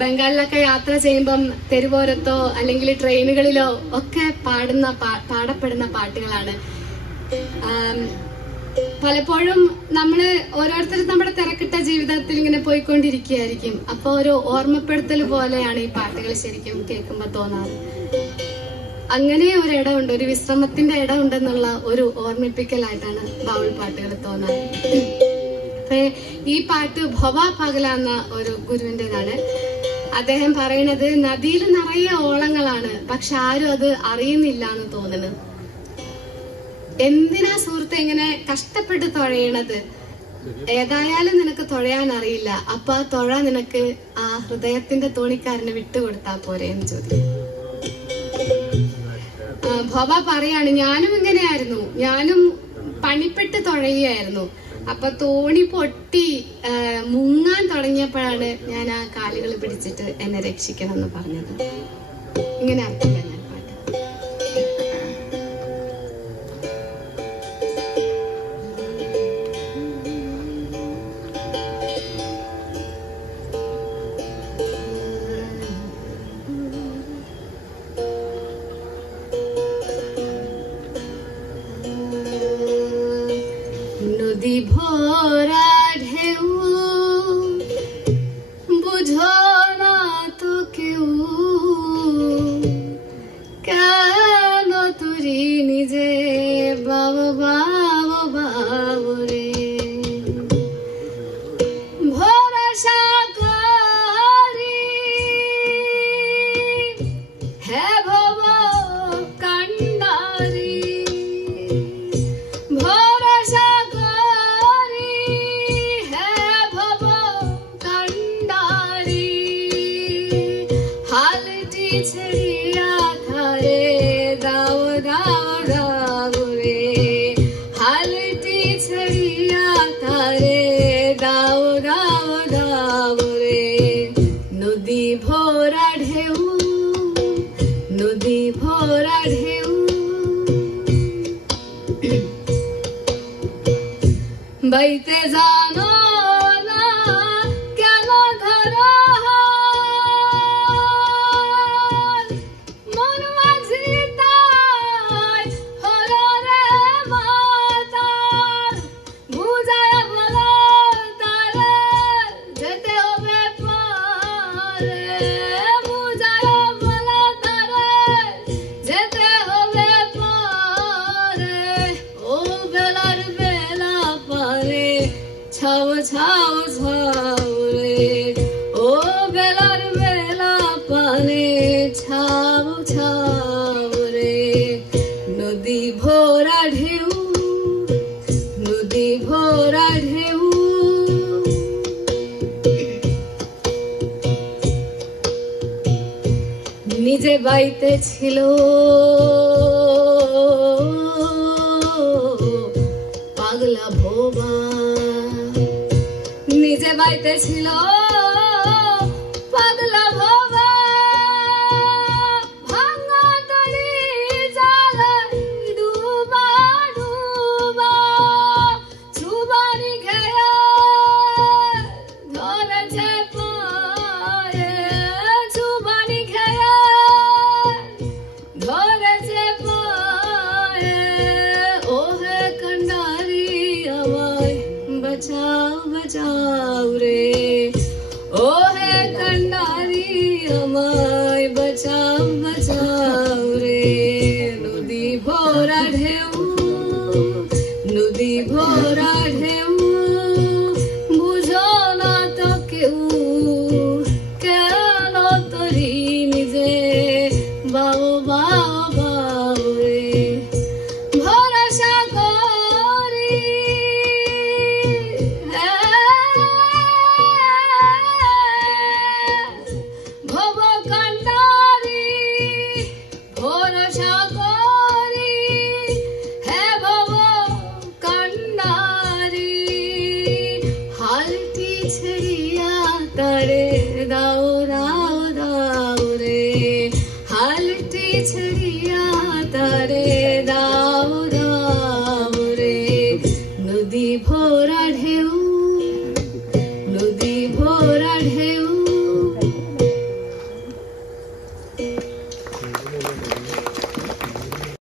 ബംഗാളിലൊക്കെ യാത്ര ചെയ്യുമ്പം തെരുവോരത്തോ അല്ലെങ്കിൽ ട്രെയിനുകളിലോ ഒക്കെ പാടപ്പെടുന്ന പാട്ടുകളാണ്. പലപ്പോഴും നമ്മള് ഓരോരുത്തരും നമ്മുടെ തിരക്കിട്ട ജീവിതത്തിൽ ഇങ്ങനെ പോയിക്കൊണ്ടിരിക്കുകയായിരിക്കും. അപ്പൊ ഒരു ഓർമ്മപ്പെടുത്തൽ പോലെയാണ് ഈ പാട്ടുകൾ ശരിക്കും കേൾക്കുമ്പോ തോന്നാറ്. അങ്ങനെ ഒരു ഇടമുണ്ട്, ഒരു വിശ്രമത്തിന്റെ ഇടമുണ്ടെന്നുള്ള ഒരു ഓർമ്മിപ്പിക്കലായിട്ടാണ് ബൗൾ പാട്ടുകൾ തോന്നാറ്. ഈ പാട്ട് ഭവാ പഗല എന്ന ഒരു ഗുരുവിന്റേതാണ്. അദ്ദേഹം പറയുന്നത് നദിയിൽ നിറയെ ഓളങ്ങളാണ്, പക്ഷെ ആരും അത് അറിയുന്നില്ല എന്ന് തോന്നുന്നു. എന്തിനാ സുഹൃത്തെ ഇങ്ങനെ കഷ്ടപ്പെട്ട് തുഴയണത്? ഏതായാലും നിനക്ക് തുഴയാൻ അറിയില്ല, അപ്പൊ ആ തുഴ നിനക്ക് ആ ഹൃദയത്തിന്റെ തോണിക്കാരന് വിട്ടുകൊടുത്താ പോരെ എന്ന് ചോദിക്കും. ഭവ പറയാണ്, ഞാനും ഇങ്ങനെയായിരുന്നു, ഞാനും പണിപ്പെട്ട് തുഴയുകയായിരുന്നു. അപ്പൊ തോണി പൊട്ടി മുങ്ങാൻ തുടങ്ങിയപ്പോഴാണ് ഞാൻ ആ കാലുകൾ പിടിച്ചിട്ട് എന്നെ രക്ഷിക്കണം എന്ന് പറഞ്ഞത്. ഇങ്ങനെ അർത്ഥം തന്നെ പാട്ട്. নদী ভরা ঢেউ বুঝো না তো কেউ, কেন তুরি নিজে বাবু বাবু বাবু রে ভরসা করি হে ভব কান্ডারি, छड़िया थारे दाव दाव दाव रे, हालती छड़िया थारे दाव दाव दाव रे। नदी भोरा ढेउ, नदी भोरा ढेउ बैते जानो ना केन धरो छाव छाव छाव रे, ओ बेलार बेला पाने छाव छाव रे। नदी भोरा ढेउ, नदी भोरा ढेउ নিজে বাইতে ছিল পাগলা ভোবা, নিজে বাইতে ছিল পাগলা ভবা, ভাঙা তরি জালে ডুবা ডুবা, চুবানি খেয়ে ধরেছে পারে, চুবানি খেয়ে ধরেছে পারে। ওহে কন্ডারি আমায় बचाओ बचाओ रे, ओ है कंडारी আমায় बचाओ बचाओ रे। नदी भोरा ढेउ, नदी भोरा ढेउ বুঝো না তো কেউ, কেন তরি নিজে বাউ বাউ বাউ রে ভরসা করি ভব